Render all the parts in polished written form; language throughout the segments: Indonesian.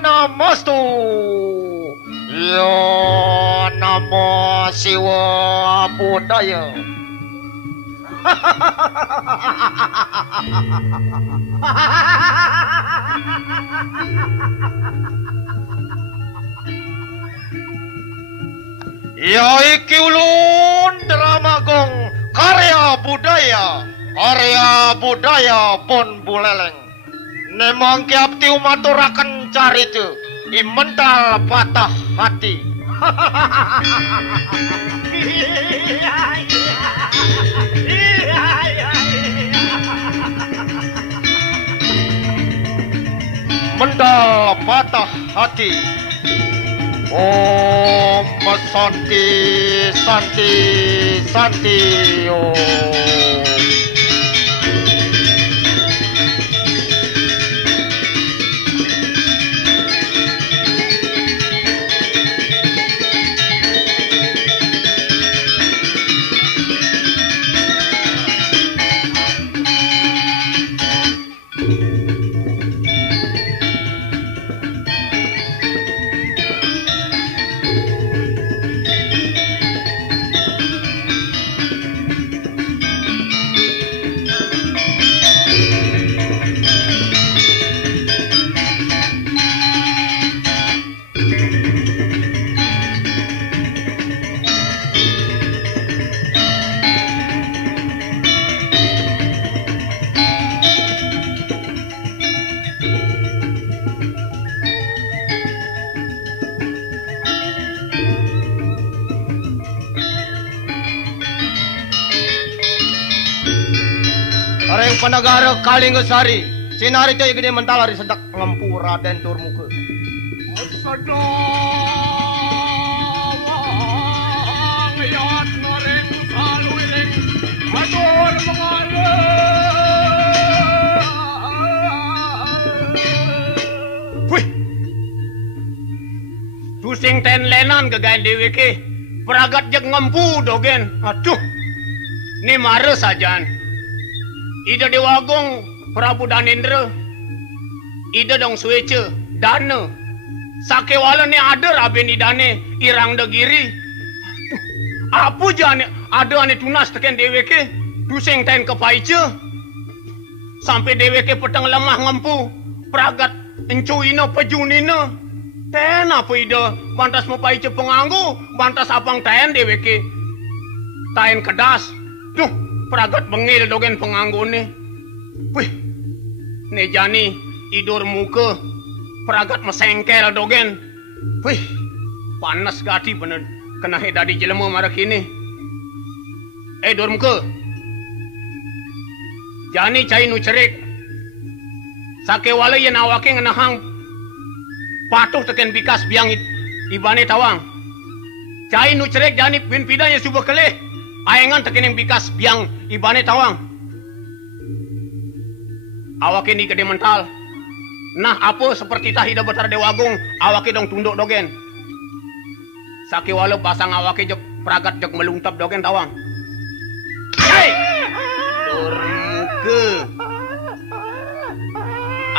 Namastu. Ya Namo Siwa Budaya. Ya iki ulun drama gong karya budaya pun buleleng. Nemang kiap tiu maturaken carita imental patah hati. Mental patah hati. Om Santi Santi Santi Om. Areng Panagara Kalinggasari, sinarito gede mental hari sedak lempu Raden Durmuka. Sadawang yat nareng saluiling adur mengare. Wih, pusing ten lenan kegain dewe ke, peragat jeg ngempu dogen. Aduh, ni mare sajan. Ida Dewagong Prabu Danendra, ida dong suece dana, sakewala ni ada raben idane irang degiri. Apa jane ada ane tunas teken deweke, pusing ten kepaice, sampai deweke petang lemah ngempu, peragat encuina pejunina. Ten apa ida bantas mepaice penganggu, bantas apang ten deweke, tain kedas, duh. Peragat bengil dogen penganggone. Wih, ne jani idur muka, peragat mesengkel dogen. Wih, panas gati bener kena hedadi jelema marah kini. Dur muka, jani cai nu cerik. Sakewala yen awake ngenahang patuh teken bikas biang ibane tawang. Cai nu cerik jani pin pidanya subah keleh. Ayengan tekening bikas biang ibane tawang. Awak ini gede mental. Nah apa seperti tah ida Bathara Dewagung awake dong tunduk dogen. Sakewala basang awake jek peragat jek melungtap dogen tawang. Hei! Durmuka.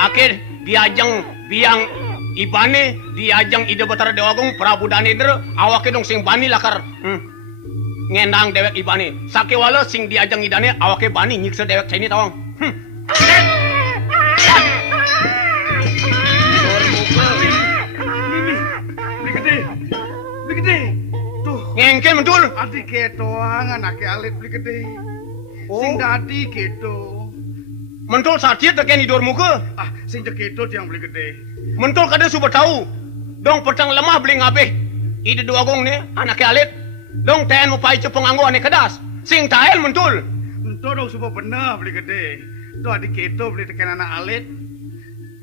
Akhir diajeng biang ibane diajeng ida Bathara Dewagung Prabu Danendra awake dong sing bani lakar. Ngendang dewek ibane. Sakewala sing diajeng idane awake bani nyiksa dewek cini tawang. kengken mentul. Adi ketoang anake alit beli gede. Oh. Sing dadi keto. Mentul sakit teken idormu ke? Sing keto yang beli gede. Mentul kada sudah tahu. Dong petang lemah beli ngabeh. Ide dua gong ni anak alit. Dong ten mau pai cepeng anggo ane kedas. Sing taen mentul. Ento dong semua benar beli gede. Tuh adi keto beli teken anak alit.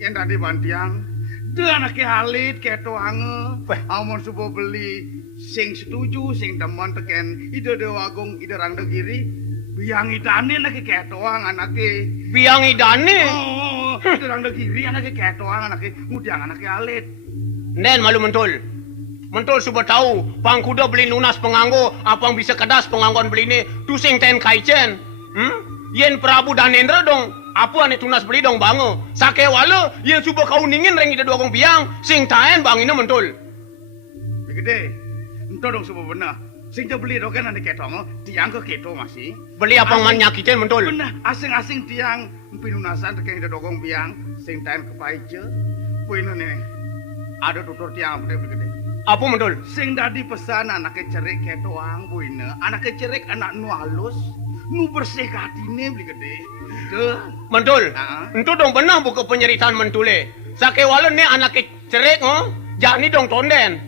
Yang tadi bantiang. Tuh anak alit keto ange. Amun semua beli. Sing setuju, sing demen teken ide dua gong ide rang degiri. Biang idane anak ketoang anake. Biang idane. Ide rang degiri anak ketoang anake. Mudiang anak alit. Nen malu mentul. Mentul sudah tahu, pangkuda beli lunas penganggo, apang bisa kedas penganggon beli ni, tu sing ten kaicen. Yen Prabu Danendra dong, apa ane tunas beli dong bango. Sake wala, yen sudah kau ningin reng ida dua gong biang, sing taen bang ini mentul. Gede, ento dong semua benar. Sing beli dong kan ane ketong, tiang ke keto masih. Beli apang man nyakitin mentul. Benar, asing-asing tiang, pinunasan teken ida dogong biang, sing taen kepaije. Puinu nih, ada tutur tiang apa gede. Apa mentul? Sing dadi pesan anake cerik ketoang buine, anake cerik anak nu halus, nu bersih katine beli gede. Tuh. Mentul. Entu dong benar buka penyeritaan mentule. Sake wala ni anak cerek jani dong tonden.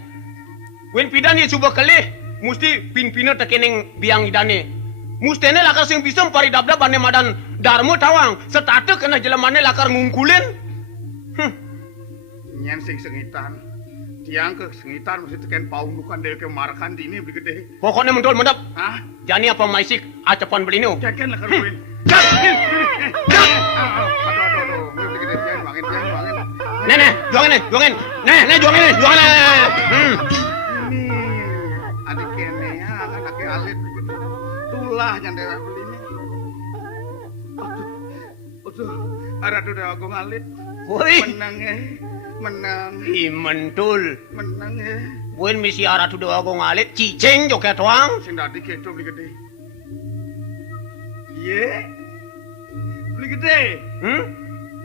Wen pidan ye coba kelih, musti pin-pina tekening biang idane. Mustene lakar sing bisa pari dabdab ane madan darmo tawang, setate kena jelemane lakar ngungkulin. Nyen sing sengitan. Tiang ke sengitan mesti teken paundukan dhewe ke markan dini beli gede. Pokoknya mentul mendap. Jani apa maisik acapan beli nu? Keken lakar kuin. Aduh, beli gede tiang bangin. Nih, juangin. Nih, juangin. Ini adik kene ya, anaknya alit beli gede. Tulah yang dewa beli ini. Aduh, ada tuh dewa gong alit. Woi. Menang. Mentul. Menang ya. Buen misi arah tu doa gong alit cicing joket wang. Sing dadi keco beli gede. Iya. Beli gede.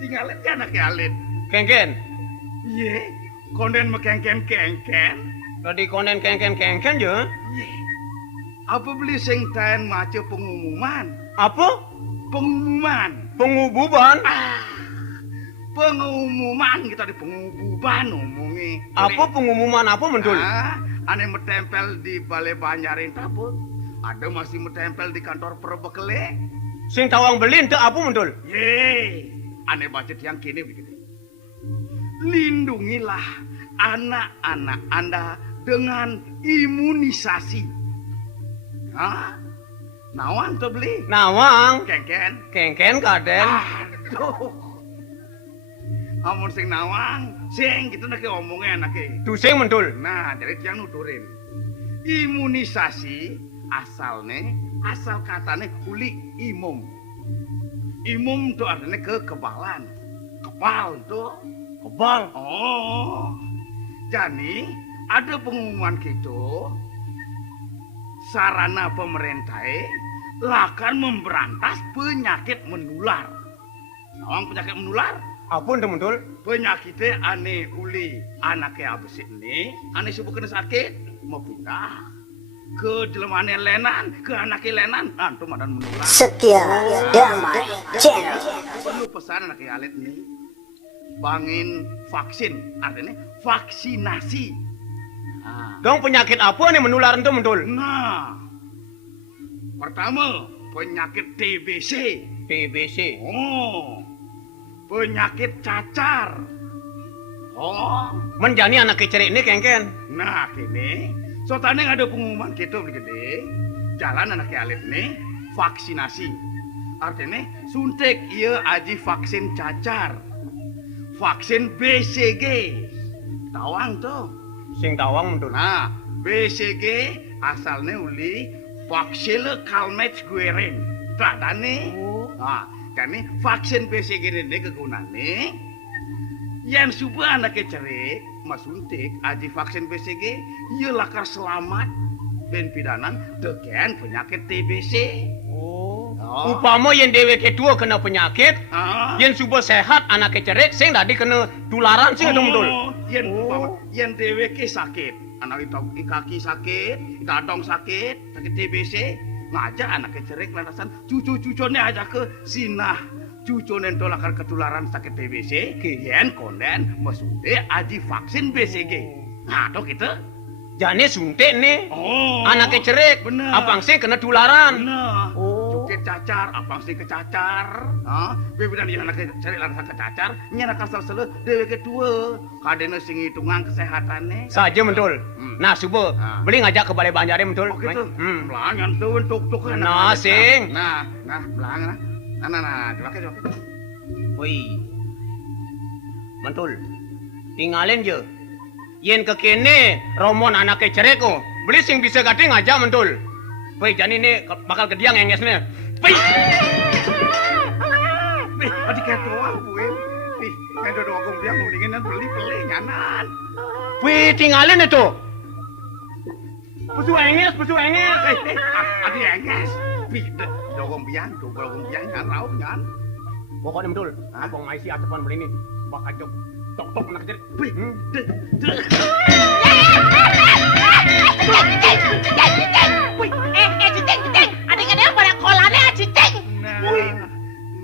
Tinggalin kan anaknya alit. Kengken. Iya. Konden mekengken. Tadi konden kengken je. Iya. Apa beli sing taen maca pengumuman? Apa? Pengumuman. Pengububan? Pengumuman kita di pengumuman ngomongi. Apa pengumuman apa mentul? Ane metempel di Balai Banyarin Tabut. Ada masih metempel di kantor Perbekele. Sing tawang belin teu apa mentul? Ye, ane baca yang kini begitu. Lindungilah anak-anak Anda dengan imunisasi. Nawang tuh beli? Nawang. Kengken kaden. Aduh. Amun sing nawang, sing kita nak omongnya anake. Tu sing mentul. Nah, jadi tiang nuturin. Imunisasi asal katane uli imum. Imum tuh artinya kekebalan. Kebal tuh. Kebal. Oh. Jadi ada pengumuman gitu. Sarana pemerintah akan memberantas penyakit menular. Nawang penyakit menular? Apa itu mentul? Penyakitnya ane uli anaknya abis ini, ane subuh kena sakit, mau pindah ke jelemane lenan, ke anaknya lenan, antum ada menular. Setia Damai Channel. Perlu pesan anaknya alit nih, bangin vaksin, artinya vaksinasi. Dong penyakit apa nih menular itu mentul? Nah, pertama penyakit TBC. TBC. Oh. Penyakit cacar. Oh. Menjani anak kecil ini kengken. Nah, kini sotane ada pengumuman gitu gede. Jalan anak alit nih vaksinasi. Artinya suntik iya aji vaksin cacar. Vaksin BCG. Tawang tuh. Sing tawang mentul. Nah, BCG asalnya uli Vaksile Calmette Guerin. Tadane. Nah, kani vaksin BCG ini kegunaannya yang subuh anaknya cerik masuntik aji vaksin BCG iya lakar selamat ben pidanan teken penyakit TBC. Upama yang dewe kedua kena penyakit, yang subuh sehat anaknya cerik sing tadi kena tularan sing itu betul. Yang dewe ke sakit anak itu kaki sakit, dadong sakit TBC, ngajak anaknya cerik larasan cucu-cucunya aja ke sinah. Cucunya itu lakar ketularan sakit TBC, yen konden mesuntik aji vaksin BCG. Nah, tuh gitu. Jane suntik nih. Oh. Anaknya cerik. Bener. Apang sih kena tularan. Bener. Oh. Cukit cacar, apang sih kecacar. Hah? Bebedan dia anaknya cerik larasan kecacar, nyana kasar selu dewe kedua. Kadene sing hitungan kesehatannya. Saja mentul. Nah, subuh. Beli ngajak ke Balai Banjarnya mentul. Oh gitu. Belangan tuh tuk-tuk. Nah, sing. Nah, belangan. Nah, dipakai. Woi. Mantul. Tinggalin je. Yen ke kene romon anake cereko. Beli sing bisa gading aja mantul. Woi, jani ini bakal kediang engesnya. Woi. Adi ketua gue. Ih, kayak dodo aku bilang mendingan beli nyanan. Woi, tinggalin itu. Pusu enges. Adi enges. Bida dogong biang kan raup kan. Pokoknya betul. Abang maisi acapan beli ini. Bakal tok anak kecil. Wih, Cicing. Adik-adik pada kolane cicing.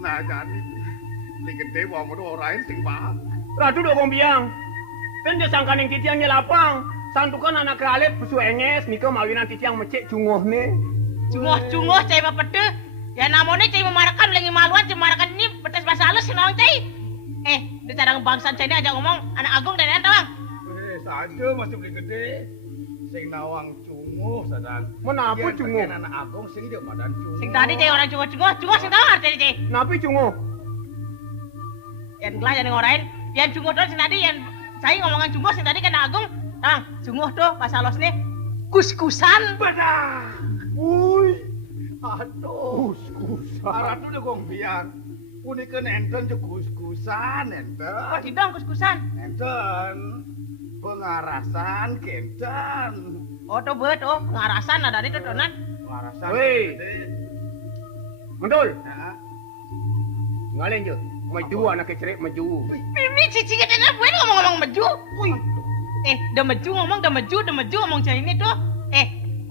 Nah, jadi ini gede bawa motor orang sing paham. Ratu dogong biang. Kan dia sangkan yang titiangnya lapang. Santukan anak kealit pusu enges. Nika mawinan titiang mecek cungoh nih. Cungoh cai pepede. Ya namanya cai memarakan lagi maluan cemarakan ini betes bahasa halus sinawang cai. Di cadang bangsa cai ini aja ngomong anak agung dan anak tawang. Saja masih beli gede. Sing nawang cunguh sadang. Menapa cunguh? Anak agung sing dia badan cunguh. Sing tadi cai orang cungoh sing tahu artinya cai. Napi cunguh? Yang gelah yang ngorain, yang cungoh doang sing tadi yang saya ngomongan cungoh sing tadi kan agung. Tawang, cungoh tuh bahasa halus nih kus-kusan. Benar. Wuih. Aduh, arah dulu gong biang. Punikeun enten je kus-kusan enten. Oh, didong kus-kusan. Enten pengarasan kenten. Oh, tuh bet, pengarasan ada di dodonan. Pengarasan. Woi. Mentul. Nah, Ngalin je. Maju anak kecil maju. Mimi cicing katanya gue ngomong-ngomong maju. Wih. Udah maju ngomong cai ini tuh.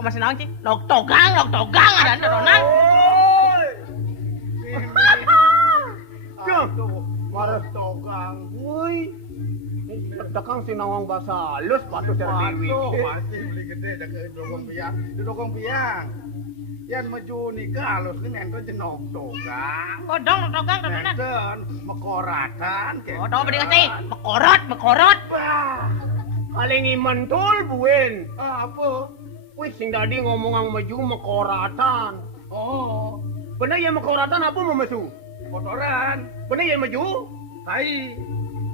Masih naon sih? Log togang ada dodonan. Aduh, marah togang. Woi. Dekang sinawang bahasa halus patuh cara dewi. Masih beli gede dekat dogong biang. Yang maju nikah halus ini enten jenok togang. Kodong togang dodonan. Enten mekoratan. Oh, tau beri kasih. Mekorot. Paling imantul buen. Apa? Wih, sing tadi ngomong maju mekoratan. Oh, Bener ya mekoratan apa mau mesu? kotoran. Bener ya maju? Tai.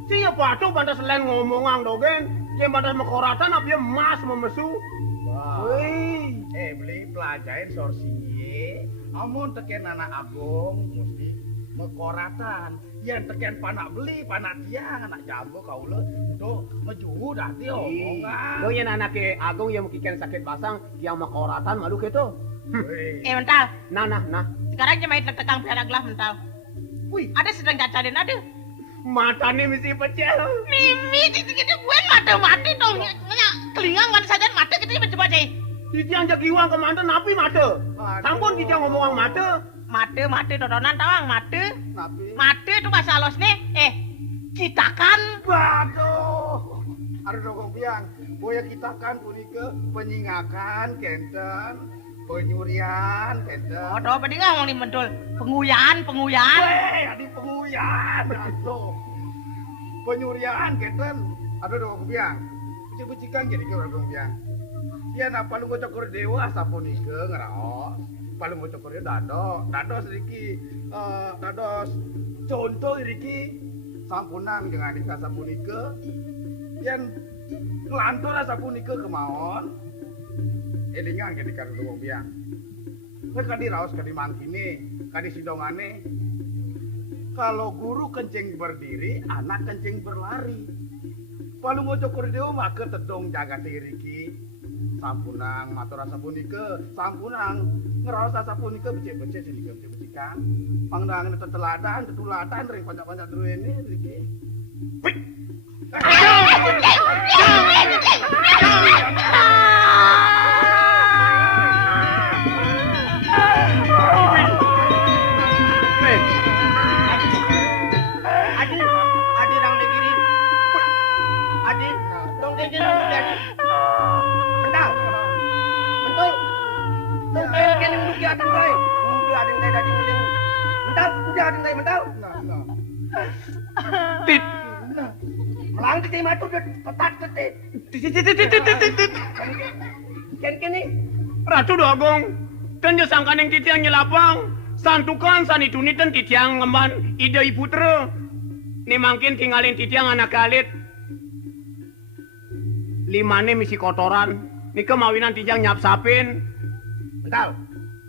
Siapa tuh pantas selain ngomongan dogen? Yang pantas mekoratan apa ya mas mau mesu? Wih. Beli pelajarin sorsiye. Amun teken anak agung mesti mekoratan. Yang teken panak beli, panak tiang, anak jago kaula itu mejuhu dati omongan. Lo yang anak ke agung yang kikian sakit basang, yang mekoratan malu gitu. Mental. Nah. Sekarang cuma itu tekang piara gelah mental. Wih, Ada sedang cacarin aduh. Matanya mesti pecel. Mimi cicing itu gue mati dong. Kelingang mana saja mati kita coba cai. Titiang jagiwang kemanten napi mate. Sampun titiang ngomongan mate. Mate dodonan tawang mate. napi. Mate itu bahasa halus nih. Kita kan. Waduh. Ada dogong biang. Boya kita kan punika penyingakan kenten. Penyurian kenten. Oh, apa dia ngomong nih mentul? Penguyan. Adik penguyan. Aduh. Penyurian kenten. Ada dogong biang. Beci-becikan jadi ke dogong biang. Ya na paling gocok dewa sapunika ngeraos. Paling gocok dado sedikit. Dados contoh iriki sampunang dengan nikah sapunika. Yang ngelantur sapunika kemauan. Elingan ketika dogong biang. Kadi raos kadi mangkini, kadi sidongane. Kalau guru kencing berdiri, anak kencing berlari. Paling gocok dewa maka tedong jaga iriki. Sampunang matur sapunika, sampunang ngeraos sapunika becik-becik sedikit becik-becikan. Pangdangan tetuladan ring panjang-panjang druene iki. dadi nguling. Mental, udah ada ngai mental. Tit. Melang di tema itu petat ketit. Ken ni. Ratu Dogong. Dan sangkan yang titiang nyelapang. Santukan sanitunitan titiang ngeman ide putra. Ni mungkin tinggalin titiang anak kalit. Limane misi kotoran. Ni kemawinan titiang nyap-sapin. Mental.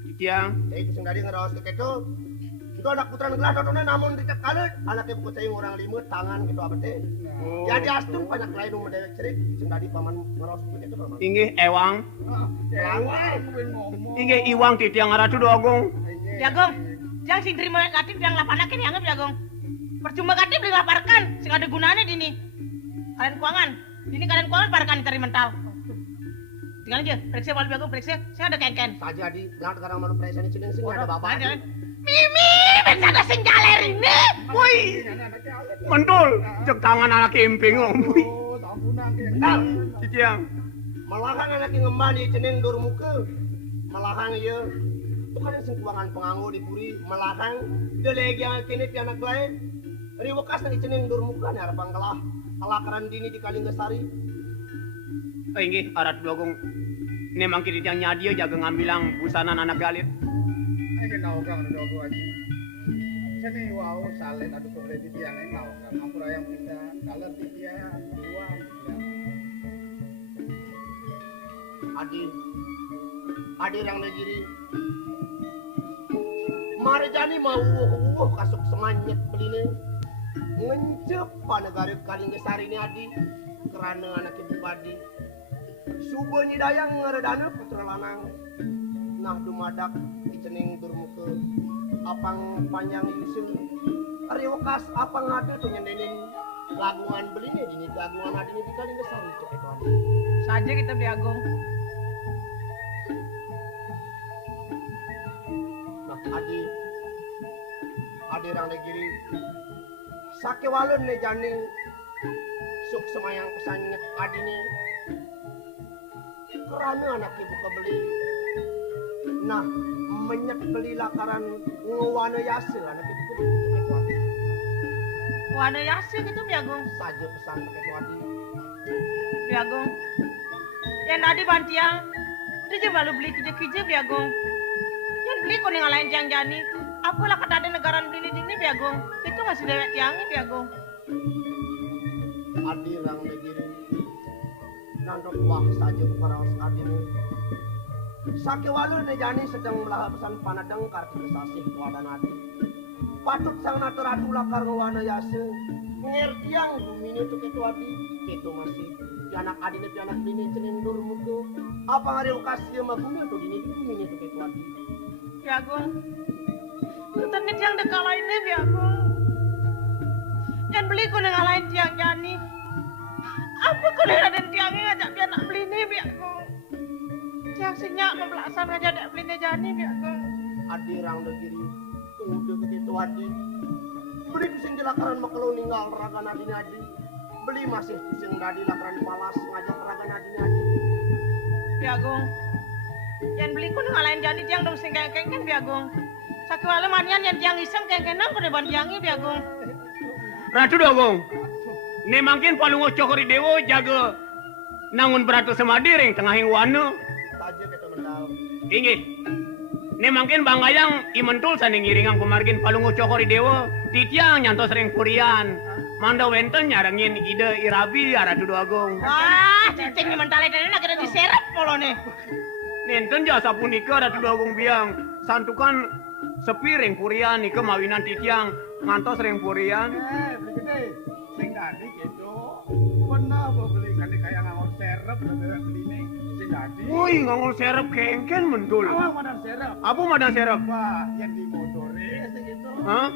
Titiang. Itu sing tadi ngerawas ke itu. Itu anak putra negara dotona namun dicek kalit. Anaknya buku cai orang lima tangan gitu apa teh. Jadi astun banyak lain nu mendewek cerik. Sing tadi paman ngerawas ke itu paman. Inggih ewang. Yang Inggih iwang titiang Ratu Dogong. Jagong, yang sing terima katip yang lapanakin dianggap Jagong. Percuma katip dilaparkan, sing ada gunanya dini. Kalian kuangan, parkan cari mental. Tinggal aja, periksa walau Jagong, periksa. Saya ada ken-ken. saja di belang sekarang mana periksa ini sing ada bapak. Mimi, bencana sing galer ini. Woi. Mentul, cek tangan anak kemping om. Mental. Titiang. Malahang anak yang ngembang di ceneng dur muka. Malahang iya. Itu kan sing kuangan penganggo di puri. Malahang delegi yang kini ti anak lain. Ri wekas na ceneng dur muka ni arapang kalah. Kalakaran dini di Kalinggasari. Inggih Ratu Dogong. Ini mangkin titiang nyadia jaga ngambilang busanan anak galit. Ayo naw kang dogo aja. Sini wow salet adu komedi tiang naw kang ampura yang bisa kaler dia dua. Adi yang negeri. Mari jani mau kasuk semanyet beline. Ngencep negara Kalinggasari ini adi. Kerana anak ibu badi. Subuh nyidayang ngeredana putra lanang. Nah dumadak icening durmuke. Apang panjang yusul. Ari wakas apang ada tuh nyendenin lagungan beline dini lagungan adini di Kalinggasari cek itu adi. Saja kita Jagong. Nah, adi rang negeri. Sake walon ne jani. Suk semayang pesannya adi ni. Kerana anak ibu kebeli. Nah, menyak beli lakaran ngewana yase anak ibu kebeli itu adi. Wana yasi gitu Jagong. Saja pesan pakai itu adi. Jagong. Yang tadi bantiang. Dia baru beli kije-kije Jagong. Yang beli kau ngalahin tiang jani. Aku lah kata ada negara beli ini Jagong. Itu masih dewek tiangnya Jagong. Adi rang negeri. Nandok wah saja keparawas adi ni. Sake walun ne jani sedang melaha pesan panadang kartu sasih wadan adi. Patut sang nateratu lakar ngewana yase. Ngertiang bumini tu ketu adi. Ketu masih. Anak adi ne anak bini celindur muka. Apa ngari ukasih ma bumi tu dini bumini tu ketu adi. Jagong. Ternyata yang dekat lainnya Jagong. Yang beli kau ngalahin tiang jani. Apa kau ada tiangnya ngajak dia nak beli ni Jagong. Tiang senyak membelasan ngajak dia beli ni jani Jagong. Adi rang negeri. Udah begitu adi. Beli pusing di lakaran makelo ninggal raga nadine adi. Beli masih pusing dadi lakaran palas ngajak raga nadine adi. Jagong. Yang beli kau ngalahin jani tiang dong sing kengkeng kan Jagong. Sakiwala manian yang tiang iseng kengkenang kau depan tiangi Jagong. Ratu Dogong. Ini mungkin palungo cokori dewo jaga nangun beratu semadi ring tengah yang wana. Saja kita mental. Inggih. Ini mungkin bangayang imentul saning ngiringang kumargin palungo cokori dewo. Titiang nyantos ring purian. Manda wenten nyarangin ide irabi Ratu Dogong. Wah, cicing ni mentalnya dan nak kena diserap polo nih. Nenten jasa punika Ratu Dogong biang. Santukan sepiring purian nih kemawinan titiang. Ngantos ring purian. Beli gede. Sing tadi gitu. Pernah mau beli kali kayak ngawal serep beli ini. Sing tadi. Woi, ngangol serep kengken mentul. Awang madang serep. Apa madang serep? Wah, yang dimodori segitu. Hah?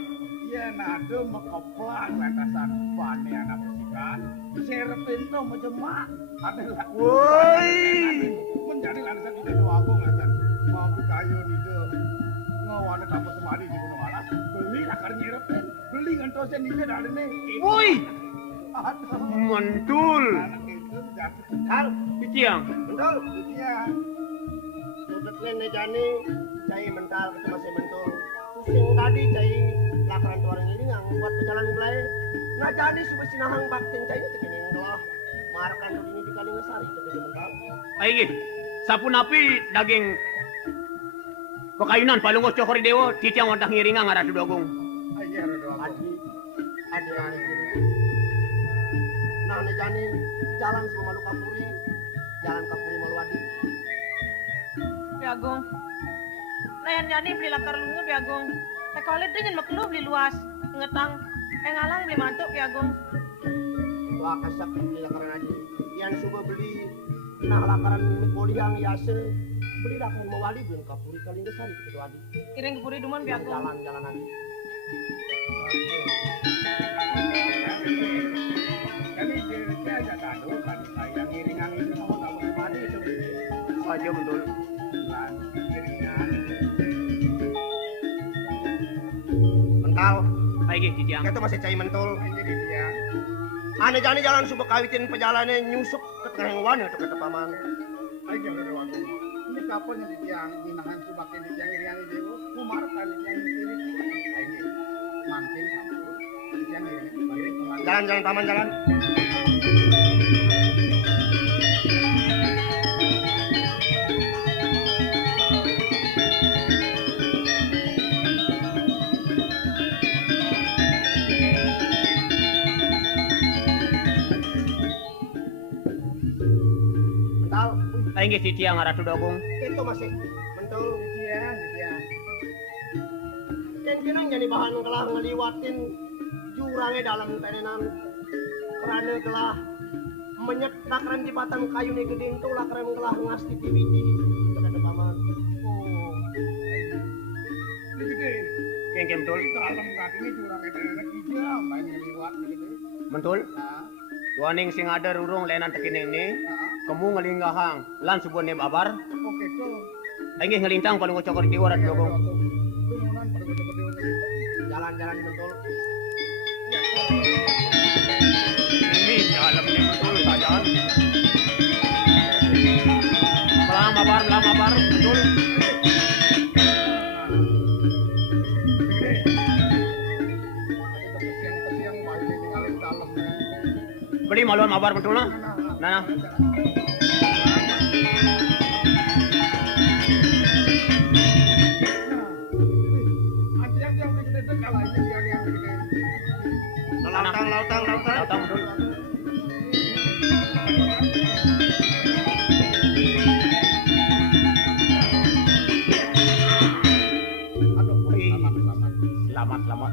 Iya, nado mekoplan lantasan bane anak persikan. Serep itu macam mak. Adalah. Woi. Menjadi lantasan itu doa aku lantasan. Mau kayu itu. Ngawana kamu semari di Gunung Alas. Beli akar nyerepin. Beli ngantosen ini dari ini. Woi. Aduh. Mantul. Anak itu jatuh. Hal, Titiang. mental. Iya. Sudut lain ne jani. Cai mental kita masih mentul. sing tadi cai lakaran tuarang ini ngang buat pejalan mulai. Nah jadi sudah sinahang baktin cai itu kini ngelah. Markan ini di Kalingasari itu di mental. Aigi, sapunapi daging pakayunan palungos cokori dewo titiang wadah ngiringa ngarat dogong. Aja doang. Adi. Nah ne jani jalan sama malu kapuri. Jalan kapuri malu adi. Biagong. Nayan yani beli lakar lunga biagong. Sekolah dengan maklu beli luas. Ngetang. Ngalang beli mantuk biagong. Wah kasak beli lakaran aja. Yang coba beli nah lakaran kuliah yase beli lakaran mawali beli kapuri Kalingasari itu adi. Kiring kepuri duman biagong. Jalan adi. Jadi dia ada tahu kan saya ngiringan itu mau tahu kemana itu. Saja betul. Mental. Aigi titiang. Itu masih cai mentul. Jadi dia Ane jani jalan subuh kawitin pejalannya nyusup ke tengah wane itu kata paman. aja doang. Ini kapan yang diang minahan subakin diang ngiringan itu mau marah kan diang ini. Aja mancing campur. Diang ngiringan. Jalan paman jalan. Mental. Aigi titiang ngarat dogong. Itu masih mentul. Dia. Kinang jadi bahan kelah ngeliwatin jurangnya dalam tenenan kerana kelah menyet lakaran jembatan kayu nih gede itu lakaran kelah ngasti TVD itu kata paman. Ini gede. Kengkem betul. Dalam kaki ini curang itu enak hijau main ngeliwat gitu. Betul. Nah, Duaning sing ada rurung lenan tekining ni. Kamu ngelinggahang lan subuh ne babar. oke tuh. Aigi ngelintang palungos cokori dewo rat dogong. Tumunan pada gede-gede Jalan betul. Ini dalam ni betul sajaan. Melang mabar betul. kesiang main tinggalin dalam. Beli maluan mabar betul lah. Nah. Lautang. Datang betul. Selamat.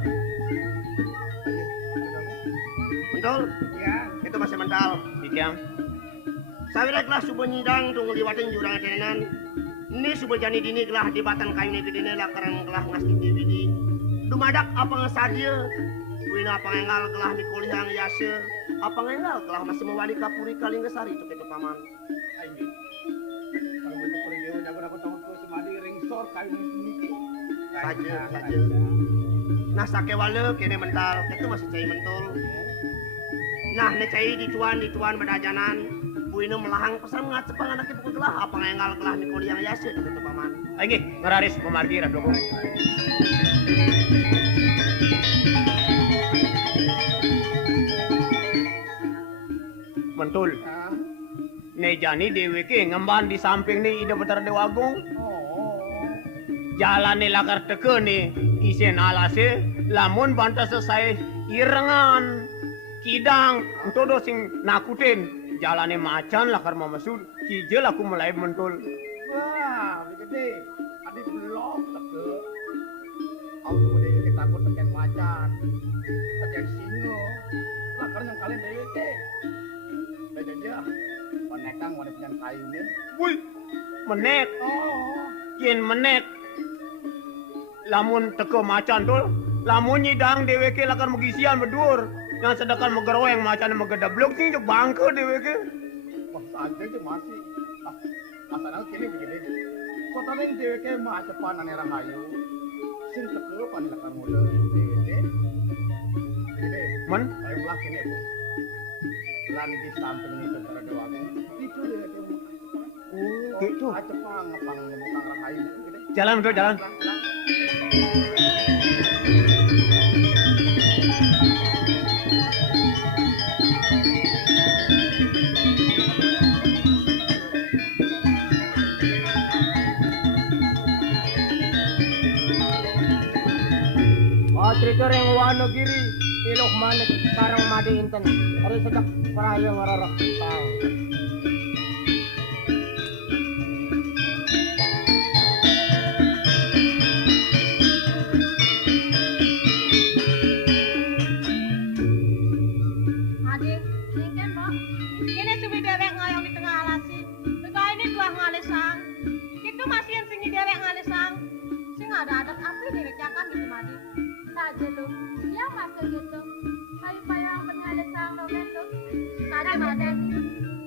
Betul. Ya, Itu masih mental. Titiang. Sawira kelah subuh nyidang tunggu liwatin jurang tenenan. Ini subuh jani dini kelah di batan kayu nih gede lakaran kelah ngasti TVD. Dumadak apa ngesadia. Wina apa ngengal kelah di kuliah yase. Apa ngengal kelah masih mewali kapuri Kalingasari itu kata paman. ini. Kalau betul kalau dia udah berapa tahun ke semadi ringsor kayu ini. Saja. Nah sakewale kene mental itu masih cai mentul. Nah ne cai dituan badajanan. Wina melahang pesan ngacepang anak ibu kelah apa ngengal kelah di kuliah yase itu kata paman. Aigi ngeraris pemargi rat dogong. Betul. Ne jani dewe ke ngemban di samping ni ida betar dewagung. Jalan ni lakar teke ni isen alase lamun banta selesai irengan kidang todo sing nakutin jalan ni macan lakar mamasud kijel aku mulai mentul. Wah, gede. Adik belum teke. Aku kemudian kita takut tekan macan. Tekan singo. Lah karena yang kalian dewe teh. Beda aja. Konekang mau punya kayunya. Wih, menek, Oh. yen menek. Lamun teke macan tul, lamun nyidang deweke lakar megisian bedur. Yang sedangkan megeroweng macan megedablok sing jok bangke deweke. Wah, santai itu masih. Asalnya kini begini. Kotanya yang dewe ke mah cepan aneh rahayu. Sing teke panilakar muda dewe ke. Begini. Men, Ayo mulak ini tuh. Lan di samping ini tentara doang. Itu dewe ke mah. gitu. Cepang ngepang ngomong rahayu gitu. Jalan bro, jalan. Trigger yang wano giri ilok manik sarang madi inten hari sejak perayaan ngararak tang. Ade, ingin Pak. Ini suwi dewek ngayong di tengah alasi. Bega ini dua ngalisang. Itu masih yang singi dewek ngalisang. Sing ada adat apa dewek jakan gitu madi. Saja lu, yang masuk gitu. Payung-payung pengalesang domen lu. Tadi maden.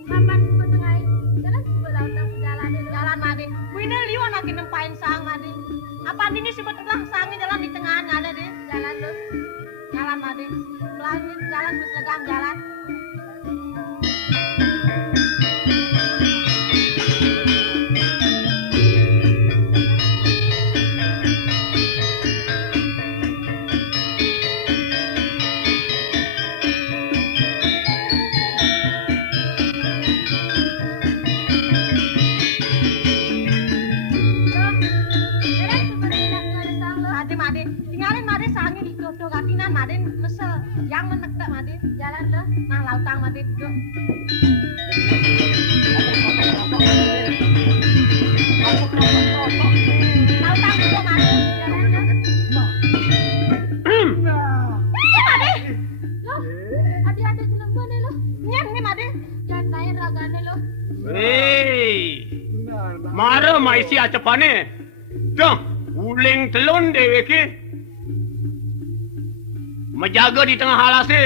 Kapan suka tengah? Jalan sebelah utang jalan dulu. Jalan madi. Wina liwa lagi nempain sang madi. Apa ini sih betul sangnya jalan di tengah ada deh. Jalan lu. Jalan madi. Pelan jalan bus legang jalan. Jalan sebelah pengalesang lu. Madi madi. Tinggalin madi sangnya di dodo katinan madi mesel. Yang menek tak madi. Jalan lu. Nah lautang madi duduk. Lautang duduk madi. Jalan lu. Iya madi. Lu, ada jelembon nih lu. Nyen nih madi. Jangan main ragane lu. Hei, mara maisi acepane. Dah, uling telon dewe ke. Menjaga di tengah halase.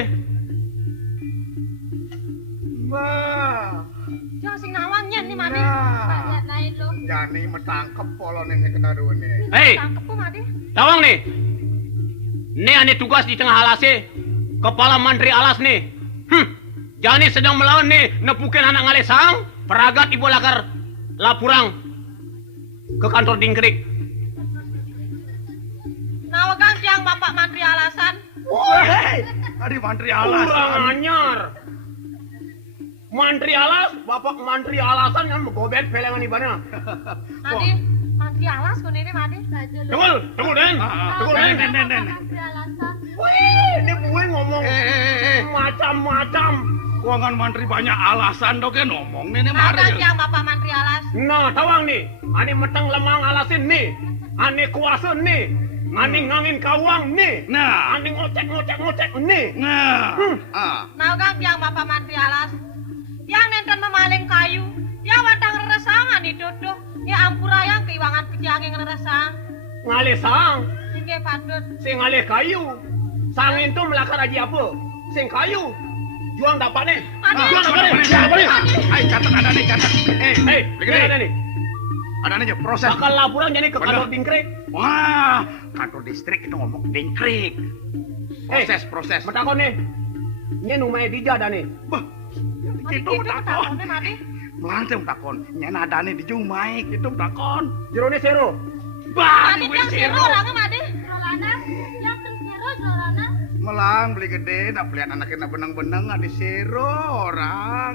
Jangan sing nawang nyen nih madi. Lihat lain lu. Jani metangkep polon yang kedaruane. Hei, Tangkep ku madi. tawang nih. Ini ane tugas di tengah halase. Kepala Mantri Alas nih. Jani sedang melawan nih. Nepukin anak ngalesang. Peragat ibu lakar lapurang ke kantor Dingkrik. Nawagang siang Bapak Mantri Alasan. Hei, tadi Mantri Alas. Kurang anyar. Mantri Alas, Bapak Mantri Alasan yang menggobet pelengan ibana. Madi, Mantri Alas kun ini madi. Saja lu. Tunggu Den. Tunggu Den. Mantri alasan. Wih, ini gue ngomong Eh. macam-macam. Kuangan Mantri banyak alasan dok ya ngomong nih mari. Nawagang siang Bapak Mantri Alas. Nah, tawang nih. Ani meteng lemang alasin nih. Ani kuasa nih. Ani ngangin kawang nih. Nah, Ani ngocek nih. nah. Nawagang siang Bapak Mantri Alas. Yang nenten memaling kayu. Ya watang reresangan nih dodo. Ya ampura yang keiwangan pejanging reresang. Ngalesang. Inge patut. Sing ngaleh kayu. Sangin tuh melakar aja apa? Sing kayu. Juang dapat nih. Madi. Juang dapat nih. Ayo catat ada nih catat. Hei, begini. ada nih. Ada nih proses. Bakal laporan jadi ke kantor Bener. Dingkrik. Wah, kantor distrik itu ngomong Dingkrik. Proses. Metakon nih. Ini numai dija dah nih. Bah, Madi itu gitu takon. ketakonnya madi. Melantai takon. Nyana adane di Jumai itu takon. Jerone sero. Bah, Madi yang seru orangnya madi. Rolana, yang terus nero Rolana. Melang beli gede, nak pelihan anaknya benang-benang ada sero orang.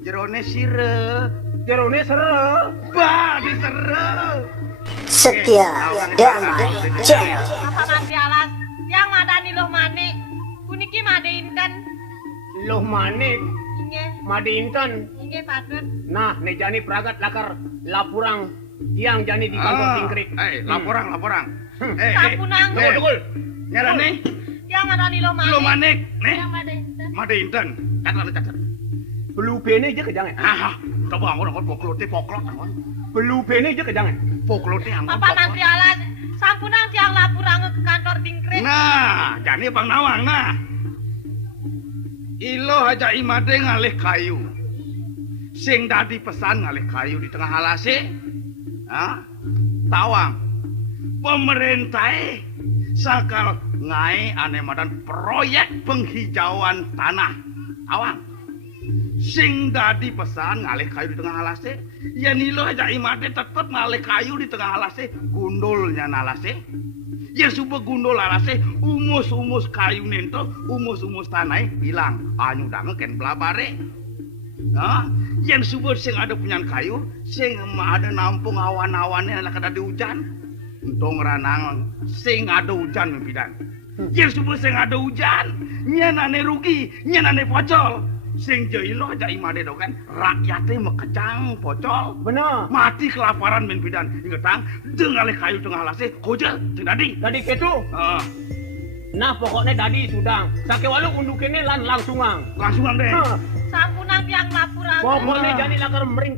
Jerone sire. Jerone sero. Bah, disere. Setia Damai Channel. Bapak Mantri Alas. Yang madani loh mani. Kuniki madi inten. Loh manik. Inge. Madi inten. Inge patut. Nah, nih jani peragat lakar lapurang tiang jani di kantor Dingkrik. Laporan. Sapunang. Tunggu. Nyara nih, Yang madani loh mani. lo manik, nih, Yang ada inten. made inten. Catat. Belu pene aja kejangan. Coba orang poklot, Belu pene aja kejangan. poklotnya anggon. Bapak Mantri Alas. Sampunang tiang lapurang ke kantor Dingkrik. Nah, jadi Bang Nawang, nah. Ilo aja imade ngalih kayu. Sing dadi pesan ngalih kayu di tengah halase. Tawang. Pemerintah sakal ngai anemadan proyek penghijauan tanah. Tawang. Sing dadi pesan ngalih kayu di tengah alase, ya nilo aja imade tetep ngalih kayu di tengah alase, gundulnya nalase. Ya subuh gundul alase, umus-umus kayu nento, umus-umus tanai hilang, anyu dange ken belabare. Nah, yang subuh sing ada punya kayu, sing ada nampung awan-awannya anak ada di hujan. Untung ranang sing ada hujan mimpidan. Yang subuh sing ada hujan, nyenane rugi, nyenane pocol. Sing jailo aja imade do kan, rakyatnya mekecang pocol. Bener. Mati kelaparan mimpidan. Ingetang, dengalih kayu tengah lase, kojel, cing dadi. Tadi ketu. Nah pokoknya tadi sudah. Sake walu undukinnya lan langsungang. Langsungan deh. Sangkunang tiang laporan. Pokoknya jadi lakar mering